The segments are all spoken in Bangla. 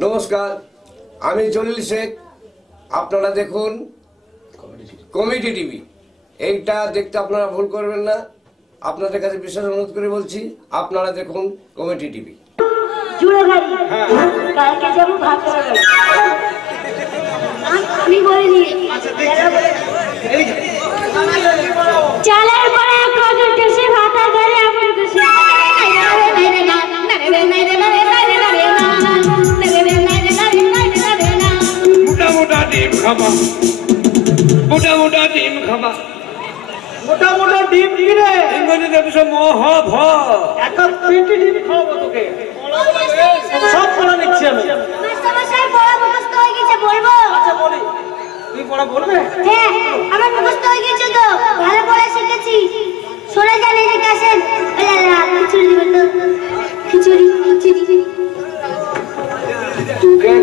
নমস্কার, আমি জলিল শেখ। আপনারা দেখুন কমেডি টিভি। এইটা দেখতে আপনারা ভুল করবেন না। আপনাদের কাছে বিশেষ অনুরোধ করে বলছি, আপনারা দেখুন কমেডি টিভি। আমি বলিনি চালের পরে কত দেশে ভাতা করে আমার দেশে মোটা ডিম খাবা, মোটা ডিম খাবা, মোটা ডিম কিনে ইংরেজিতে বিষয় মহাভ এক পেটি ডিম খাওয়াবো তোকে। সব পড়া নিচ্ছি আমি। মাস্টারমশাই পড়া মুখস্থ হয়ে গেছে, বলবো? আচ্ছা বলি, তুই পড়া বলবে? হ্যাঁ, আমার মুখস্থ হয়ে গেছে তো, ভালো পড়া শিখেছি। সরে যান, এদিকে আসেন। খিচুড়ি দিবেন তো? খিচুড়ি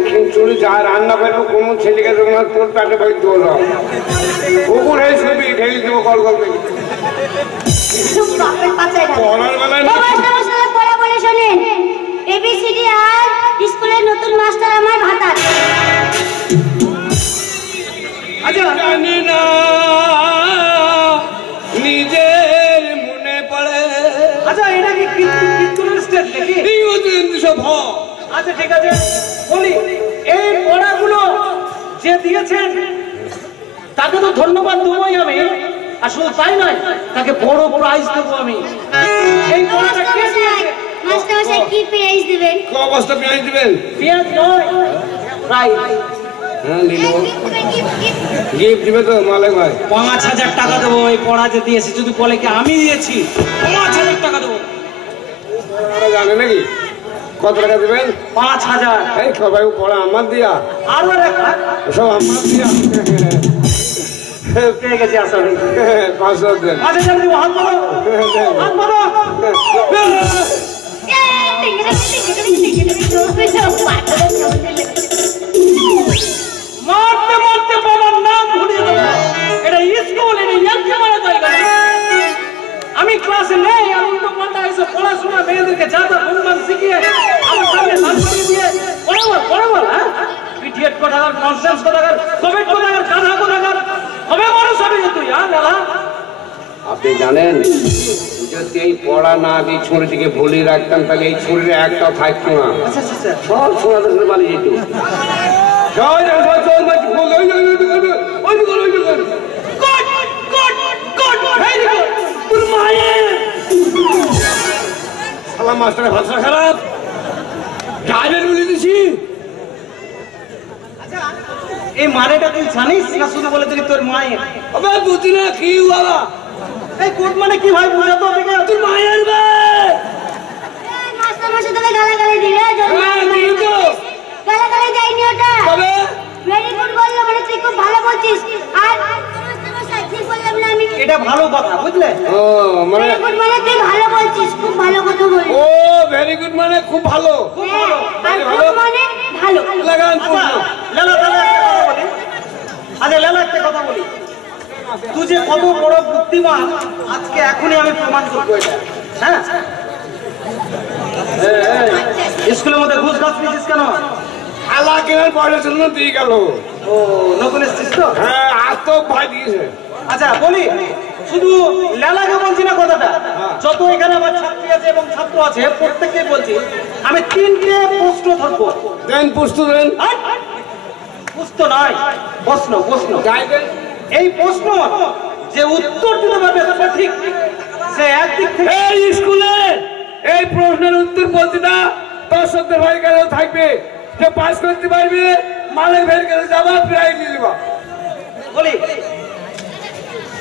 খিচুড়ি যা রান্না করবো কোনো ছেলেকে দেবো না, তোর পেটে ভাই তোর কুকুর হয়ে শুনবি, ঢেলে দেবো কল করবে। পড়ার বেলায় পড়া বলে শোনেন, এবিসিডি আর স্কুলের নতুন মাস্টার আমার ভাতা। আচ্ছা জানি না নিজের মনে পড়ে। আচ্ছা এটা কি কিত্তুরের স্টেট নাকি? সব আচ্ছা ঠিক আছে বলি, এই পড়াগুলো যে দিয়েছেন তাকে তো ধন্যবাদ দেবোই আমি, আর শুধু তাই নয়, তাকে বড় প্রাইজ দেবো আমি। এই পড়াটা কে দিয়েছে? মাস্টারমশাই কি প্রাইজ দিবেন? ক বস্তা পেঁয়াজ দিবেন? পেঁয়াজ নয়, প্রাইজ। হ্যাঁ নিল, গিফট দিবে তো মালিক ভাই। ৫,০০০ টাকা দেবো এই পড়া যে দিয়েছি, যদি বলে কি আমি দিয়েছি ৫,০০০ টাকা দেবো। জানে নাকি কত টাকা দিবেন? ৫,০০০। এই সবাই পড়া আমার দিয়া, আরো সব আমার দিয়া পেয়ে গেছি আসলে। ৫০০ দেন। ৫,০০০ দিব, হাত মারো, হাত মারো। মারতে মারতে বাবার নাম ভুলিয়ে দেবো। এটা স্কুল, এটা ইয়ার্কি মারা জায়গা না। আমি ক্লাসে নেই, আমি তো পাল্টা এসে পড়াশোনা মেয়েদেরকে যাতা বন্ধন শিখিয়ে আমার সামনে দাঁড় করিয়ে দিয়ে পড়াবো হ্যাঁ? পিটিএট কোথাকার, ননসেন্স কোথাকার, কমেন্ট কোথাকার, কাঁধা কোথাকার, হবে মানুষ হবে যে তুই, হ্যাঁ লালা? আপনি জানেন যদি এই পড়া না দিয়ে ছুরিটিকে ভুলিয়ে রাখতাম তাহলে এই ছুরির একটাও থাকতো না, আচ্ছা আচ্ছা সব সোনা দেশে পালিয়ে যেত। মাস্টারের ভাষা খারাপ, ড্রাইভার বলে দিছি। এই মানেটা তুই জানিস না? শুধু বলে দিলি তোর মায়ের। আবে বুঝি না কি বাবা, এই কোট মানে কি ভাই? বুঝা তো দেখে তোর মায়ের বে। মাস্টারমশাই তোকে গালাগালি দিলে? গালাগালি দেয়নি ওটা, তবে ভেরি গুড বললো, মানে তুই খুব ভালো বলছিস। আর মাস্টারমশাই ঠিক বললাম না আমি? এটা ভালো কথা বুঝলে? ও মানে ভেরি গুড মানে তুই ভালো বলছিস, খুব ভালো কথা বলছিস। ও ভেরি গুড মানে খুব ভালো, খুব ভালো। আর গুড মানে ভালো। লাগান আচ্ছা লালা তাহলে একটা কথা বলি। আচ্ছা লালা একটা কথা বলি, তুই যে কত বড় বুদ্ধিমান আজকে এখনই আমি প্রমাণ করবো এটা। হ্যাঁ স্কুলের মধ্যে ঘুষ ঘাস নিয়েছিস কেন? আলা কেনার পয়সা ছিল না, দিয়ে গেল। ও নতুন এসছিস তো? হ্যাঁ আর তো ভাই দিয়েছে। আচ্ছা বলি, শুধু লেলাকে বলছি না কথাটা, যত এখানে আমার ছাত্রী আছে এবং ছাত্র আছে প্রত্যেককে বলছি, আমি 3টে প্রশ্ন ধরবো। দেন প্রস্তুত দেন। প্রশ্ন নয়, প্রশ্ন প্রশ্ন। যাই দেন। এই প্রশ্ন যে উত্তর দিতে পারবে সঠিক, সে একদিক থেকে এই স্কুলে এই প্রশ্নের উত্তর বলতে না, দর্শকদের ভাই কাছে থাকবে, যে পাস করতে পারবে মালিক ভাইয়ের কাছে যাবা, প্রাইজ নিবা। বলি,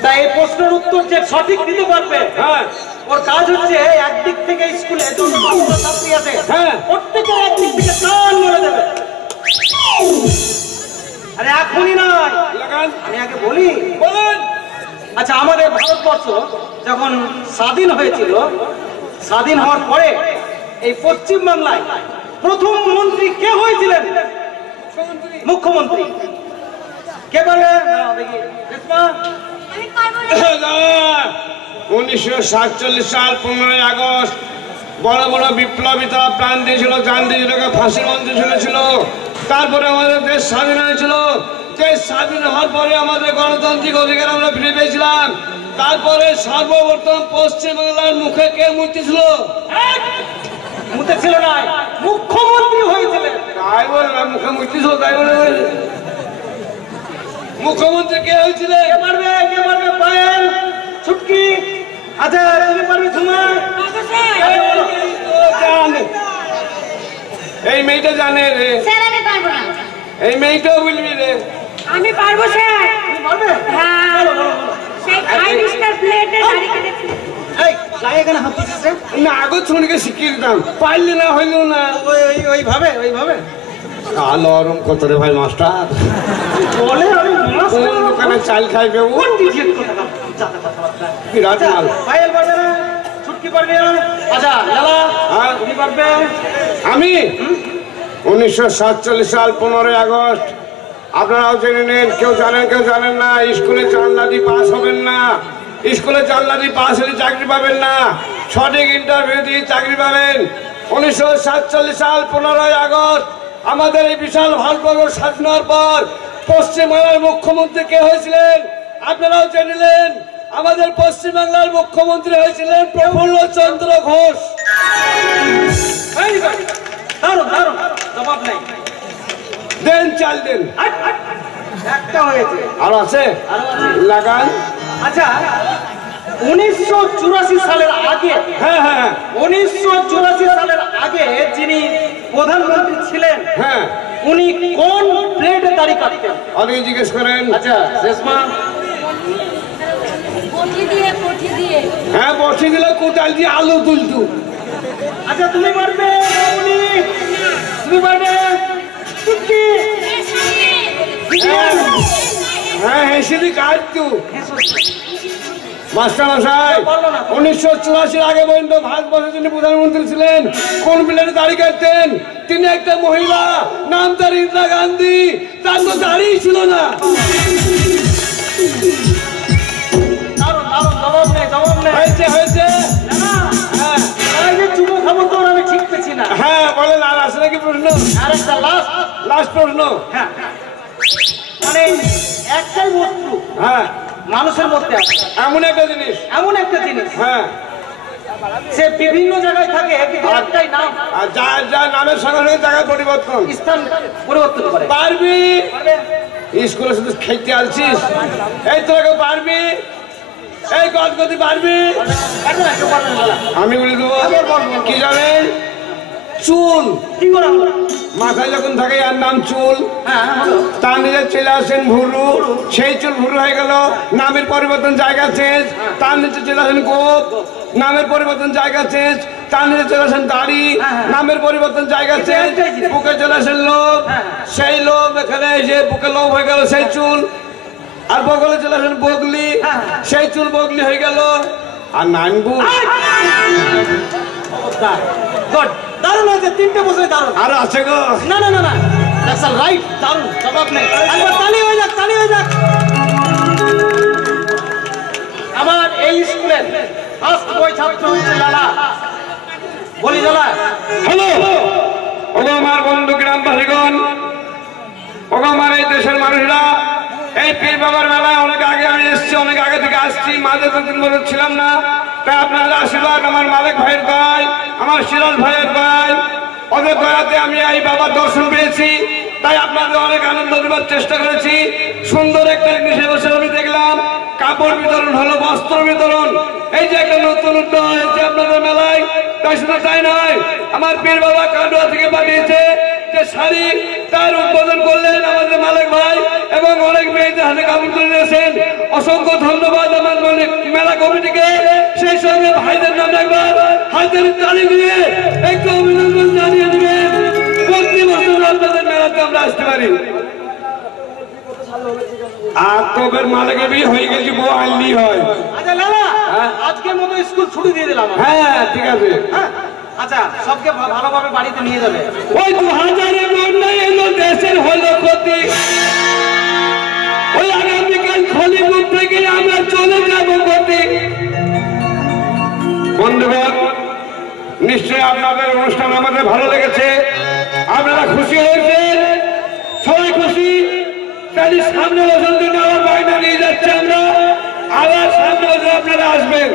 তাই এই প্রশ্নের উত্তর যে সঠিক দিতে পারবে, হ্যাঁ ওর কাজ হচ্ছে একদিক থেকে স্কুলে যত ছাত্রী আছে হ্যাঁ প্রত্যেকের একদিক থেকে টান মেরে দেবে। আরে এখনই নয়, লাগান। আমি আগে বলি। বলুন। আচ্ছা আমাদের ভারতবর্ষ যখন স্বাধীন হয়েছিল, স্বাধীন হওয়ার পরে এই পশ্চিম বাংলায় প্রথম মন্ত্রী কে হয়েছিলেন? মুখ্যমন্ত্রী কে বলে? দেখি রেশমা। আমি পারবো না। 1947 সাল 15ই আগস্ট বড় বড় বিপ্লবী তারা প্রাণ দিয়েছিল, জান দিয়েছিল, ফাঁসির মঞ্চে ঝুলেছিল। তারপরে আমাদের দেশ স্বাধীন হয়েছিল। দেশ স্বাধীন হওয়ার পরে আমাদের গণতান্ত্রিক অধিকার আমরা ফিরে পেয়েছিলাম। তারপরে সর্বপ্রথম পশ্চিমবাংলার মুখে কে মুতেছিল? মুতেছিল না, মুখ্যমন্ত্রী হয়েছিলেন। তাই বলে না, মুখে মুতেছিল তাই বলে মুখ্যমন্ত্রী কে হয়েছিলেন? কে পারবে পায়েল, ছুটকি? আচ্ছা তুমি পারবে ঝুমা? এই মেয়েটা জানে রে। স্যার আমি পারবো না। এই মেয়েটাও বলবি রে। আমি পারবো স্যার। তুমি পারবে? হ্যাঁ, সেই 5 স্টার প্লেটে দাঁড়িয়ে কেটেছি। এই গায়ে কেন হাত দিছিস রে? না, আগত শুনকে শিখিয়ে দিতাম, পারলে না হইলেও না। ওইভাবে নরম কত রে ভাই মাস্টার। বলে আমি কোন দোকানে চাল খাইবে ও? বিরাট মাল। পায়েল পারবে না, ছুটকি পারবে না। আচ্ছা লালা হ্যাঁ? তুমি পারবে? আমি 1947 সাল 15 আগস্ট, আপনারাও জেনে নেন, কেউ জানেন কেউ জানেন না, স্কুলে জানলা দিয়ে পাস হবেন না। স্কুলে জানলা দিয়ে পাস হলে চাকরি পাবেন না, সঠিক ইন্টারভিউ দিয়ে চাকরি পাবেন। 1947 সাল 15 আগস্ট আমাদের এই বিশাল ভারতবর্ষ স্বাধীন হওয়ার পর পশ্চিমবাংলার মুখ্যমন্ত্রী কে হয়েছিলেন? আপনারাও জেনে নেন, আমাদের পশ্চিমবাংলার মুখ্যমন্ত্রী হয়েছিলেন প্রফুল্ল চন্দ্র ঘোষ। দারুণ জবাব নাই। দেন চাল দেন। একটা হয়েছে, আর আছে লাগান। আচ্ছা 1984 সালের আগে, হ্যাঁ হ্যাঁ 1984 সালের আগে যিনি প্রধানমন্ত্রী ছিলেন, হ্যাঁ, উনি কোন প্লেটে দাড়ি কাটতেন? অনেকে জিজ্ঞেস করেন। আচ্ছা রেশমা? পঠি দিয়ে হ্যাঁ, বসে দিলে কোটাল দিয়ে আলু তুলতু। আচ্ছা তুমি পারবে? তুমি পারবে? ছুটকি? হ্যাঁ, হেসে দি কাটতু। মাস্টার মশাই, 1984 আগে পর্যন্ত ভারতবর্ষের যিনি প্রধানমন্ত্রী ছিলেন, কোন প্লেটে দাড়ি কাটতেন? তিনি একটা মহিলা, নাম তার ইন্দিরা গান্ধী। তার তো দাড়ি ছিল না। জবাব নেই। হয়েছে। হ্যাঁ চুমো খাবো তো আমি ঠিক পেছি না। হ্যাঁ, বলেন আর আছে নাকি প্রশ্ন? আর একটা লাস্ট প্রশ্ন। হ্যাঁ, মানে একটাই বস্তু হ্যাঁ, মানুষের মধ্যে আছে, এমন একটা জিনিস। হ্যাঁ, সে বিভিন্ন জায়গায় থাকে, কিন্তু একটাই নাম, আর যা নামের সঙ্গে সঙ্গে জায়গায় পরিবর্তন, স্থান পরিবর্তন করে। পারবি? স্কুলে শুধু খেতে আসছিস? এই তোকে পারবি? এই গদগদি পারবি? আমি বলে দেবো। কি জানেন? চুল। কি করা হলো? মাথায় যখন থাকে আর নাম চুল, তার নিজের চলে আসেন ভুরু, সেই চুল ভুরু হয়ে গেল। নামের পরিবর্তন, জায়গা চেঞ্জ, তার নিচে চলে আসেন গোপ। নামের পরিবর্তন, জায়গা চেঞ্জ, তার নিচে চলে আসেন দাড়ি। নামের পরিবর্তন, জায়গা চেঞ্জ, বুকে চলে আসেন লোভ। সেই লোভ এখানে এসে বুকে লোভ হয়ে গেল, সেই চুল। আর বগলে চলে আসেন বগলি, সেই চুল বগলি হয়ে গেল। আর নানবু। দারুণ হয়েছে, 3টে বছর দারুণ। আর আছে গো? না রাইট, দারুণ, জবাব নেই। একবার তালি হয়ে যাক। আমার এই স্কুলের ফার্স্ট বয় ছাত্র হচ্ছে লালা। বলি লালা। হ্যালো, ওগো আমার বন্ধু গ্রামবাসীগণ, ওগো আমার এই দেশের মানুষরা, এই পীর বাবার মেলায় অনেক আগে আমি এসেছি, অনেক আগে থেকে আসছি। মাঝে 2-3 বছর ছিলাম না। তাই আপনাদের আশীর্বাদ, আমার মালিক ভাইয়ের দয়, আমার সিরাজ ভাইয়ের দয়, ওদের দয়াতে আমি এই বাবার দর্শন পেয়েছি। তাই আপনাদের অনেক আনন্দ দেওয়ার চেষ্টা করেছি। সুন্দর একটা জিনিস বসে আমি দেখলাম, কাপড় বিতরণ হলো, বস্ত্র বিতরণ। এই যে একটা নতুন উদ্যোগ হয়েছে আপনাদের মেলায়, তাই শুধু তাই নয়, আমার পীর বাবা কাটোয়া থেকে পাঠিয়েছে যে শাড়ি, তার উদ্বোধন করলেন আমাদের মালিক ভাই, এবং অনেক মেয়েদের হাতে কাপড় তুলে দিয়েছেন। অসংখ্য ধন্যবাদ আমার মেলা কমিটিকে। সেই সঙ্গে ভাইদের নামে একবার হাতের তালি দিয়ে একটু অভিনন্দন জানিয়ে দেবেন। প্রতি বছর আপনাদের মেলাতে আমরা আসতে পারি। আর তোদের মালিকে বিয়ে হয়ে গেছি, বউ আনলি হয়। আচ্ছা লালা, আজকের মতো স্কুল ছুটি দিয়ে দিলাম। হ্যাঁ ঠিক আছে। আচ্ছা, সবকে ভালোভাবে বাড়িতে নিয়ে যাবে। ওই 2000-এ বন্যা এলো, দেশের হলো ক্ষতি। ওই আগামীকাল খলিপুর থেকে আমরা চলে যাবো গতি। বন্ধুগণ, নিশ্চয় আপনাদের অনুষ্ঠান আমাদের ভালো লেগেছে, আপনারা খুশি হয়েছেন, সবাই খুশি। তাহলে সামনে বছর দিন আবার বায়না নিয়ে যাচ্ছে আমরা, আবার সামনে বছর আপনারা আসবেন।